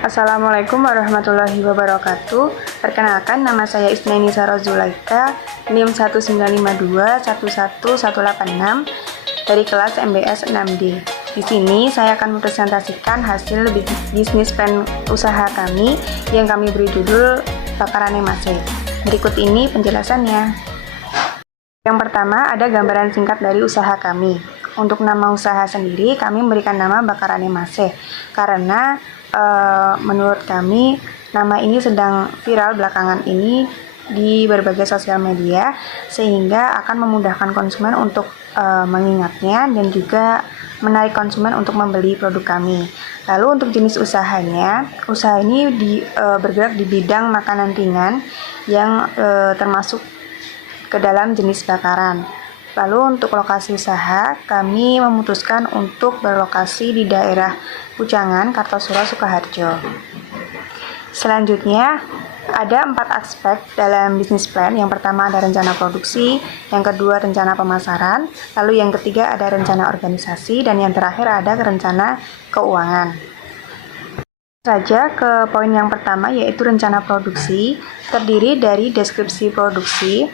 Assalamualaikum warahmatullahi wabarakatuh. Perkenalkan, nama saya Isnaini Sarozulaika, NIM 195211186 dari kelas MBS 6D. Di sini saya akan mempresentasikan hasil bisnis plan usaha kami yang kami beri judul Bakaran Emase. Berikut ini penjelasannya. Yang pertama, ada gambaran singkat dari usaha kami. Untuk nama usaha sendiri, kami memberikan nama Bakaran Emase karena menurut kami nama ini sedang viral belakangan ini di berbagai sosial media, sehingga akan memudahkan konsumen untuk mengingatnya dan juga menarik konsumen untuk membeli produk kami. Lalu untuk jenis usahanya, usaha ini bergerak di bidang makanan ringan yang termasuk ke dalam jenis bakaran. Lalu untuk lokasi usaha, kami memutuskan untuk berlokasi di daerah Pujangan, Kartosuro, Sukoharjo. Selanjutnya, ada 4 aspek dalam bisnis plan. Yang pertama ada rencana produksi, yang kedua rencana pemasaran, lalu yang ketiga ada rencana organisasi, dan yang terakhir ada rencana keuangan. Saja ke poin yang pertama, yaitu rencana produksi, terdiri dari deskripsi produksi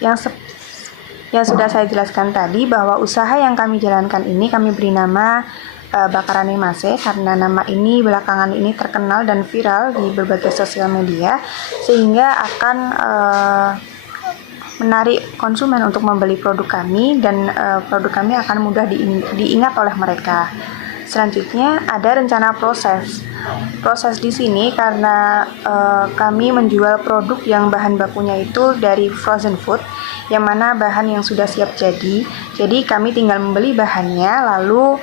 yang sudah saya jelaskan tadi, bahwa usaha yang kami jalankan ini kami beri nama Bakaran Emase karena nama ini belakangan ini terkenal dan viral di berbagai sosial media, sehingga akan menarik konsumen untuk membeli produk kami, dan produk kami akan mudah diingat oleh mereka. Selanjutnya ada rencana proses. Proses di sini karena kami menjual produk yang bahan bakunya itu dari frozen food, yang mana bahan yang sudah siap jadi. Jadi kami tinggal membeli bahannya, lalu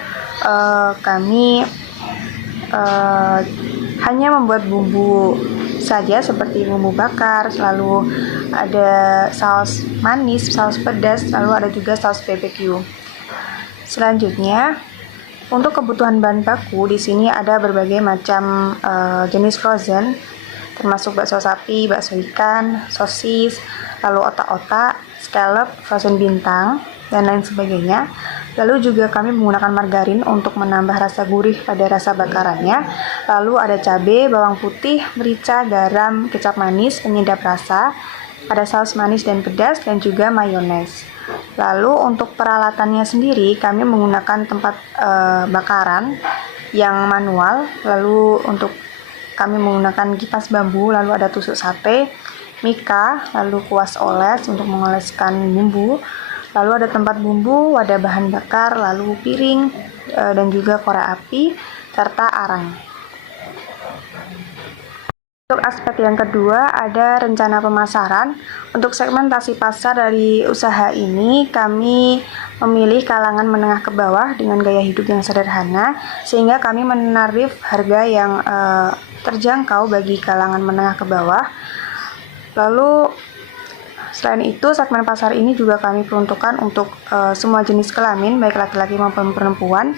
kami hanya membuat bumbu saja seperti bumbu bakar, lalu ada saus manis, saus pedas, lalu ada juga saus BBQ. Selanjutnya, untuk kebutuhan bahan baku di sini ada berbagai macam jenis frozen, termasuk bakso sapi, bakso ikan, sosis, lalu otak-otak, scallop, frozen bintang, dan lain sebagainya. Lalu juga kami menggunakan margarin untuk menambah rasa gurih pada rasa bakarannya. Lalu ada cabai, bawang putih, merica, garam, kecap manis, penyedap rasa, ada saus manis dan pedas, dan juga mayones. Lalu untuk peralatannya sendiri, kami menggunakan tempat bakaran yang manual. Lalu untuk kami menggunakan kipas bambu, lalu ada tusuk sate, mika, lalu kuas oles untuk mengoleskan bumbu. Lalu ada tempat bumbu, wadah bahan bakar, lalu piring, dan juga korek api, serta arang. Untuk aspek yang kedua, ada rencana pemasaran. Untuk segmentasi pasar dari usaha ini, kami memilih kalangan menengah ke bawah dengan gaya hidup yang sederhana, sehingga kami menarif harga yang terjangkau bagi kalangan menengah ke bawah. Lalu selain itu, segmen pasar ini juga kami peruntukkan untuk semua jenis kelamin, baik laki-laki maupun perempuan,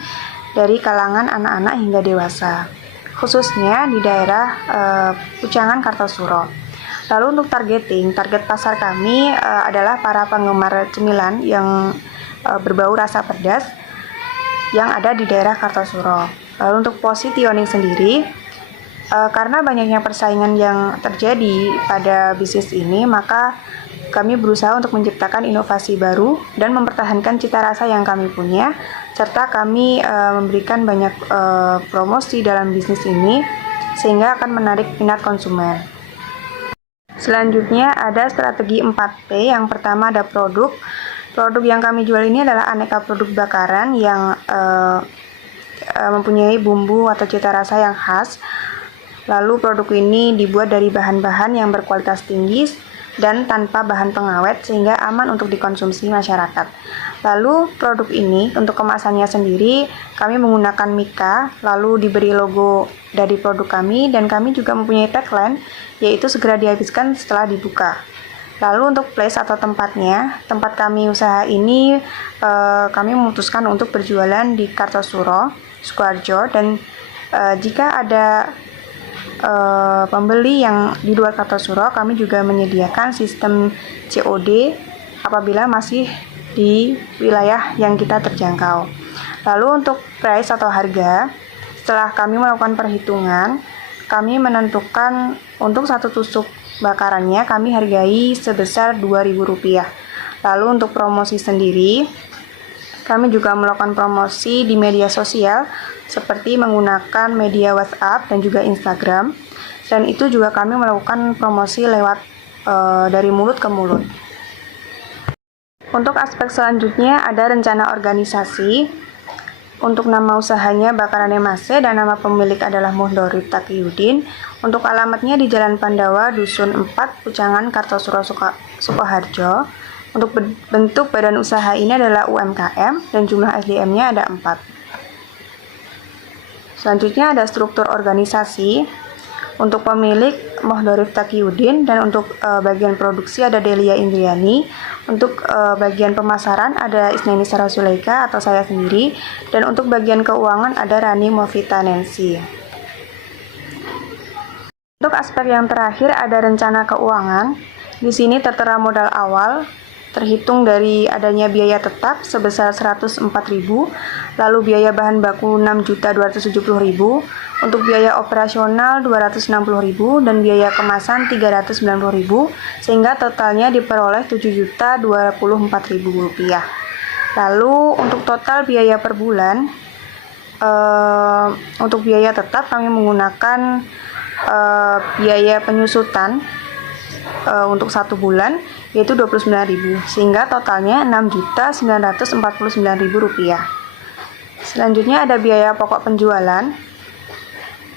dari kalangan anak-anak hingga dewasa, khususnya di daerah Pujangan, Kartosuro. Lalu untuk target pasar kami adalah para penggemar cemilan yang berbau rasa pedas yang ada di daerah Kartosuro. Lalu untuk positioning sendiri, karena banyaknya persaingan yang terjadi pada bisnis ini, maka kami berusaha untuk menciptakan inovasi baru dan mempertahankan cita rasa yang kami punya, serta kami memberikan banyak promosi dalam bisnis ini, sehingga akan menarik minat konsumen. Selanjutnya ada strategi 4P. Yang pertama ada produk. Produk yang kami jual ini adalah aneka produk bakaran yang mempunyai bumbu atau cita rasa yang khas. Lalu produk ini dibuat dari bahan-bahan yang berkualitas tinggi dan tanpa bahan pengawet, sehingga aman untuk dikonsumsi masyarakat. Lalu produk ini untuk kemasannya sendiri kami menggunakan mika, lalu diberi logo dari produk kami, dan kami juga mempunyai tagline, yaitu segera dihabiskan setelah dibuka. Lalu untuk place atau tempatnya, tempat kami usaha ini kami memutuskan untuk berjualan di Kartosuro, Sukoharjo, dan jika ada pembeli yang di luar Kartosuro, kami juga menyediakan sistem COD apabila masih di wilayah yang kita terjangkau. Lalu untuk price atau harga, setelah kami melakukan perhitungan, kami menentukan untuk satu tusuk bakarannya kami hargai sebesar Rp2.000. Lalu untuk promosi sendiri, kami juga melakukan promosi di media sosial seperti menggunakan media WhatsApp dan juga Instagram. Dan itu juga kami melakukan promosi lewat dari mulut ke mulut. Untuk aspek selanjutnya ada rencana organisasi. Untuk nama usahanya Bakaran Mase dan nama pemilik adalah Muhdorif Taqiyuddin. Untuk alamatnya di Jalan Pandawa, Dusun 4, Pucangan, Kartosuro, Sukoharjo. Untuk bentuk badan usaha ini adalah UMKM dan jumlah SDM-nya ada 4. Selanjutnya ada struktur organisasi. Untuk pemilik Muhdorif Taqiyuddin dan untuk bagian produksi ada Delia Indriani. Untuk bagian pemasaran ada Isnaini Sarah Sulaika atau saya sendiri, dan untuk bagian keuangan ada Rani Movita Nancy. Untuk aspek yang terakhir ada rencana keuangan. Di sini tertera modal awal terhitung dari adanya biaya tetap sebesar 104.000, lalu biaya bahan baku 6.270.000, untuk biaya operasional 260.000 dan biaya kemasan 390.000, sehingga totalnya diperoleh 7.024.000 rupiah. Lalu untuk total biaya per bulan, untuk biaya tetap kami menggunakan biaya penyusutan untuk 1 bulan yaitu 29.000, sehingga totalnya 6.949.000 rupiah. Selanjutnya ada biaya pokok penjualan.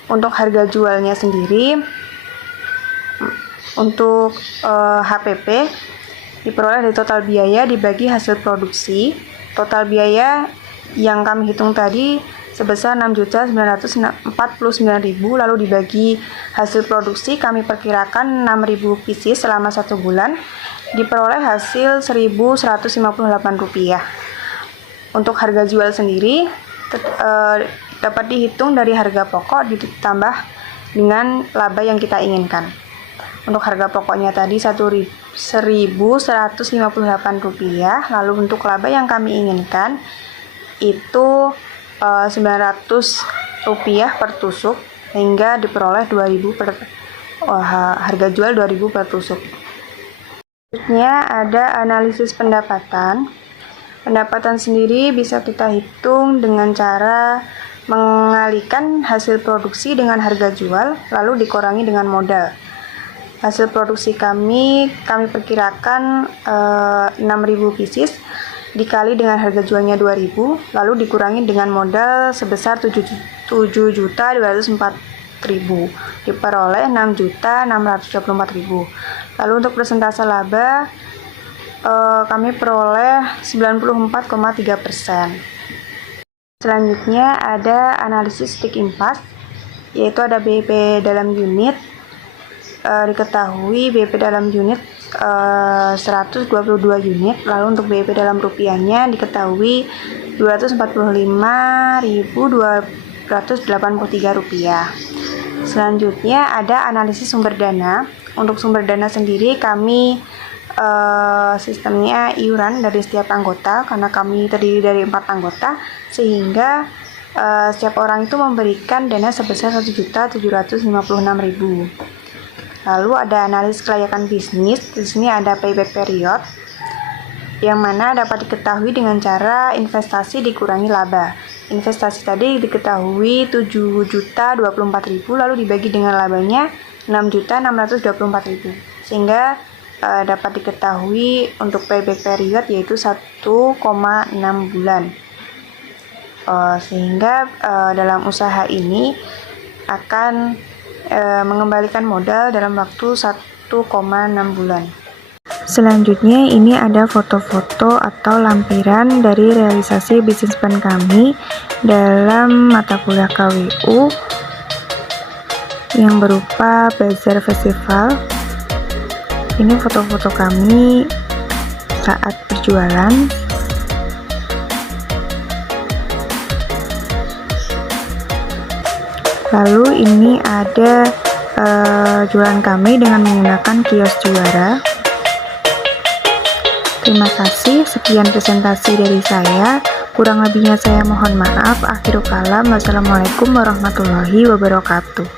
Untuk harga jualnya sendiri, untuk HPP diperoleh dari total biaya dibagi hasil produksi. Total biaya yang kami hitung tadi sebesar 6.949.000, lalu dibagi hasil produksi kami perkirakan 6.000 pieces selama 1 bulan, diperoleh hasil Rp1.158. Untuk harga jual sendiri dapat dihitung dari harga pokok ditambah dengan laba yang kita inginkan. Untuk harga pokoknya tadi Rp1.158, lalu untuk laba yang kami inginkan itu Rp900 per tusuk, hingga diperoleh 2.000 harga jual 2.000 per tusuk. Selanjutnya ada analisis pendapatan. Pendapatan sendiri bisa kita hitung dengan cara mengalihkan hasil produksi dengan harga jual lalu dikurangi dengan modal. Hasil produksi kami perkirakan 6.000 pieces dikali dengan harga jualnya 2.000 lalu dikurangi dengan modal sebesar 7.204.000, diperoleh 6.624.000. Lalu untuk persentase laba kami peroleh 94,3%. Selanjutnya ada analisis stick impas, yaitu ada BIP dalam unit. Diketahui BIP dalam unit 122 unit, lalu untuk BIP dalam rupiahnya diketahui Rp245.283. Selanjutnya ada analisis sumber dana. Untuk sumber dana sendiri kami sistemnya iuran dari setiap anggota, karena kami terdiri dari 4 anggota, sehingga setiap orang itu memberikan dana sebesar Rp1.756.000. Lalu ada analisis kelayakan bisnis. Di sini ada payback period, yang mana dapat diketahui dengan cara investasi dikurangi laba. Investasi tadi diketahui 7.024.000, lalu dibagi dengan labanya 6.624.000, sehingga dapat diketahui untuk payback period yaitu 1,6 bulan. Sehingga dalam usaha ini akan mengembalikan modal dalam waktu 1,6 bulan. Selanjutnya ini ada foto-foto atau lampiran dari realisasi bisnis plan kami dalam mata kuliah KWU yang berupa bazar festival. Ini foto-foto kami saat berjualan. Lalu ini ada jualan kami dengan menggunakan kios juara. Terima kasih, sekian presentasi dari saya. Kurang lebihnya saya mohon maaf. Akhirul kalam. Wassalamualaikum warahmatullahi wabarakatuh.